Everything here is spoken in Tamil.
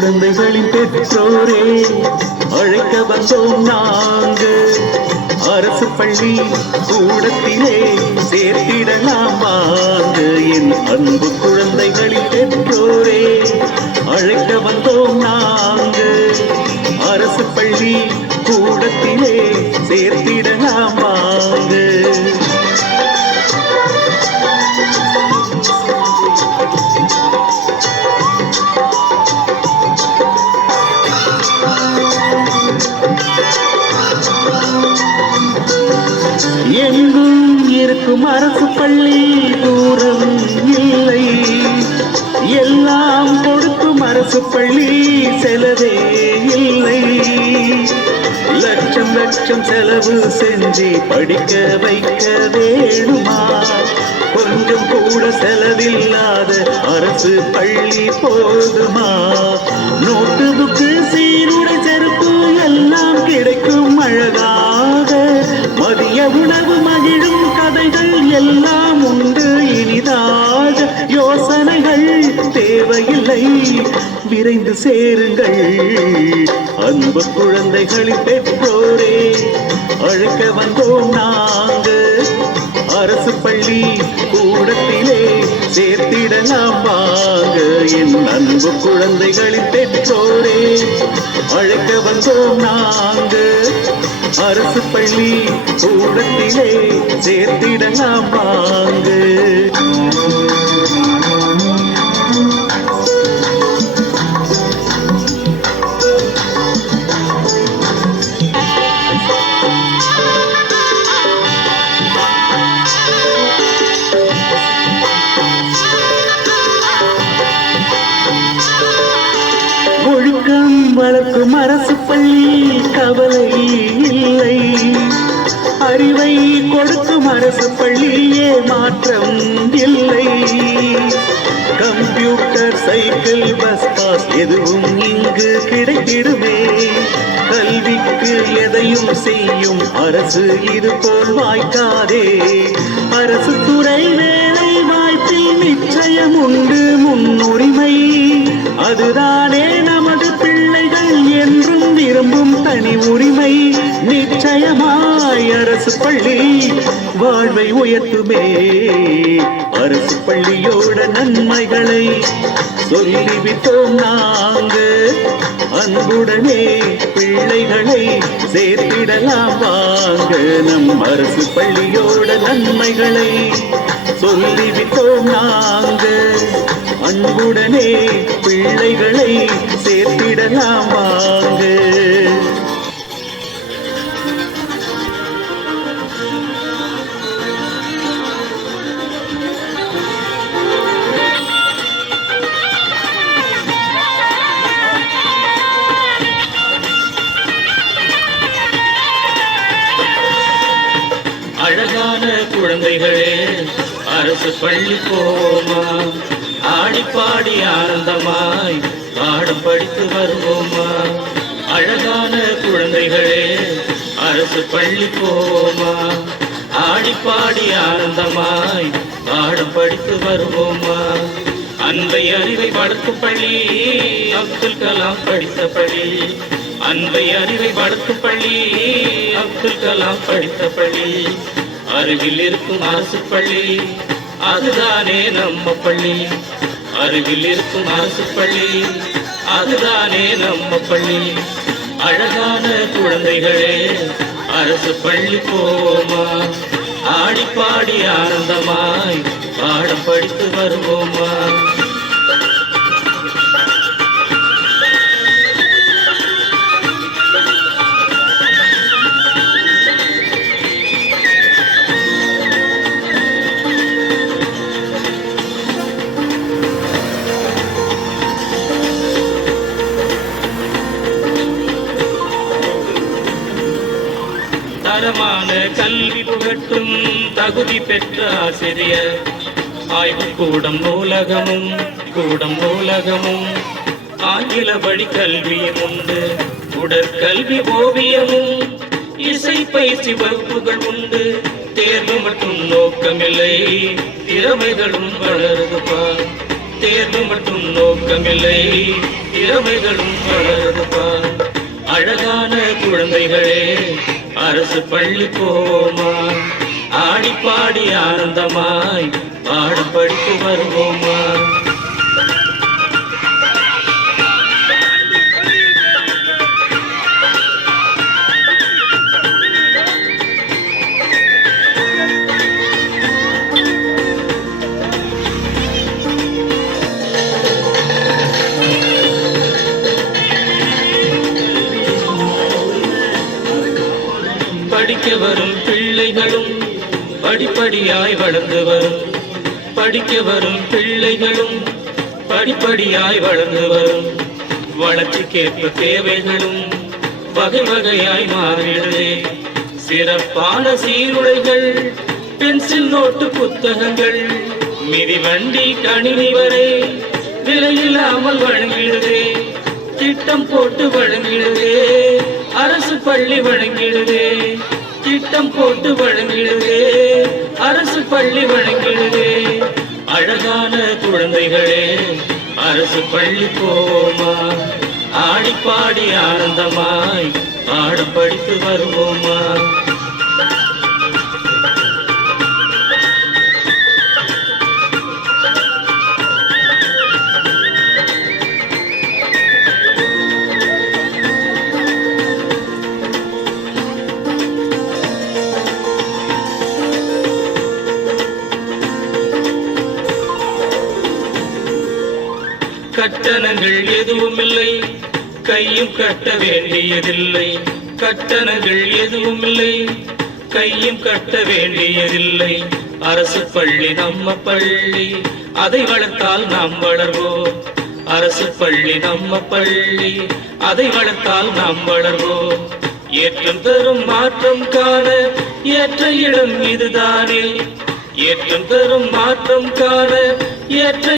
குழந்தைகளின் பெற்றோரே அழைக்க வந்தோம் நாங்கள். அரசு பள்ளி கூடத்திலே சேர்த்திடலாம் வாங்க. என் அன்பு குழந்தைகளின் பெற்றோரே அழைக்க வந்தோம் நாங்கள். அரசு பள்ளி கூடத்திலே சேர்த்திடலாம் வாங்க. எங்கும் இருக்கும் அரசு பள்ளி தூரம் இல்லை. எல்லாம் கொடுக்கும் அரசு பள்ளி செலவே இல்லை. லட்சம் லட்சம் செலவு செஞ்சு படிக்க வைக்க வேணுமா? கொஞ்சம் கூட செலவில்லாத அரசு பள்ளி போதுமா? நோட்டு புக்கு சீருடை செருப்பு எல்லாம் கிடைக்கும் அழகாக. மதிய உணவு மகிழும் கதைகள் எல்லாம் உண்டு இனிதாக. யோசனைகள் தேவையில்லை, விரைந்து சேருங்கள். அன்பு குழந்தைகளின் பெற்றோரே அழைக்க வந்தோம் நாங்கள். அரசு பள்ளி கூடத்திலே சேர்த்திடலாம் வாங்க. என் அன்பு குழந்தைகளின் பெற்றோரே அழைக்க வந்தோம் நாங்கள். அரசு பள்ளி கூடத்திலே சேர்த்திடலாம் வாங்க. ஒழுக்கம் வளர்க்கும் அரசு பள்ளி கவலை இல்லை. அறிவை கொடுக்கும் அரசு பள்ளியே மாற்றம் இல்லை. கம்ப்யூட்டர் சைக்கிள் பஸ் பாஸ் எதுவும் இங்கு கிடைத்திடுமே. கல்விக்கு எதையும் செய்யும் அரசு இது போல் வாய்க்காதே. அரசு துறை வேலை வாய்ப்பில் நிச்சயம் உண்டு முன்னுரிமை. அதுதானே நமது பிள்ளைகள் என்றும் விரும்பும் தனி உரிமை. நிச்சயமாய் அரசு பள்ளி வாழ்வை உயர்த்துமே. அரசு பள்ளியோட நன்மைகளை சொல்லிவிட்டோம் நாங்கள். அன்புடனே பிள்ளைகளை சேர்த்திடலாம் வாங்க. நம் அரசு பள்ளியோட நன்மைகளை சொல்லிவிட்டோம் நாங்கள். அன்புடனே பிள்ளைகளை சேர்த்திடலாம் வாங்க. அழகான குழந்தைகளே அரசு பள்ளி போமா. ஆடி பாடி ஆனந்தமாய் பாடம் படித்து வருவோமா. அழகான குழந்தைகளே அரசு பள்ளி போமா. ஆடி பாடி ஆனந்தமாய் பாடம் படித்து வருவோமா. அன்பை அறிவை வளர்க்கும் பள்ளி அப்துல் கலாம் படித்த பள்ளி. அன்பை அறிவை வளர்க்கும் பள்ளி அப்துல் கலாம் படித்த பள்ளி. அருகில் இருக்கும் அரசு பள்ளி அதுதானே நம்ம பள்ளி. அருகில் இருக்கும் அரசு பள்ளி அதுதானே நம்ம பள்ளி. அழகான குழந்தைகளே அரசு பள்ளி போமா. ஆடி பாடி ஆனந்தமாய் பாடம் படித்து வருவோமா. தரமான கல்வி புகட்டும் தகுதி பெற்ற ஆசிரியர். ஆய்வு கூடம் நூலகமும் ஆங்கில வழி கல்வியும் உண்டு. உடற்கல்வி ஓவியமும் இசை பயிற்சி வகுப்புகள் உண்டு. தேர்வு மட்டும் நோக்கமில்லை, திறமைகளும் வளருதுப்பா. தேர்வு மட்டும் நோக்கமில்லை, திறமைகளும் வளருதுப்பா. அழகான குழந்தைகளே அரசு பள்ளி போவோமா, ஆடி பாடி ஆனந்தமாய் பாடம் படித்து வருவோமா. படிக்க வரும் பிள்ளைகளும் படிப்படியாய் வளர்ந்து வரும். படிக்க வரும் பிள்ளைகளும் படிப்படியாய் வளர்ந்து வரும். வளர்ச்சிக்கேற்ப தேவைகளும் வகை வகையாய் மாறிடுதே. சிறப்பான சீருடைகள், பென்சில் நோட்டு புத்தகங்கள், மிதிவண்டி கணினி வரை விலையில்லாமல் வழங்கிடுதே. திட்டம் போட்டு வழங்கிடுதே, அரசு பள்ளி வழங்கிடுதே. திட்டம் போட்டு வழங்கிடுதே, அரசு பள்ளி வழங்கிடுதே. அழகான குழந்தைகளே அரசு பள்ளி போவோமா, ஆடி பாடி ஆனந்தமாய் பாடம் படித்து வருவோமா. கட்டணங்கள் எதுவும் இல்லை, கையும் கட்ட வேண்டியதில்லை. கட்டணங்கள் எதுவும் இல்லை, கையும் கட்ட வேண்டியதில்லை. அரசு பள்ளி நம்ம பள்ளி, அதை வளர்த்தால் நாம் வளர்வோம். அரசு பள்ளி நம்ம பள்ளி, அதை வளர்த்தால் நாம் வளர்வோம். ஏற்றம் தரும் மாற்றம் காண ஏற்ற இடம் இதுதானே. ஏற்றம் தரும் மாற்றம் காண ஏற்ற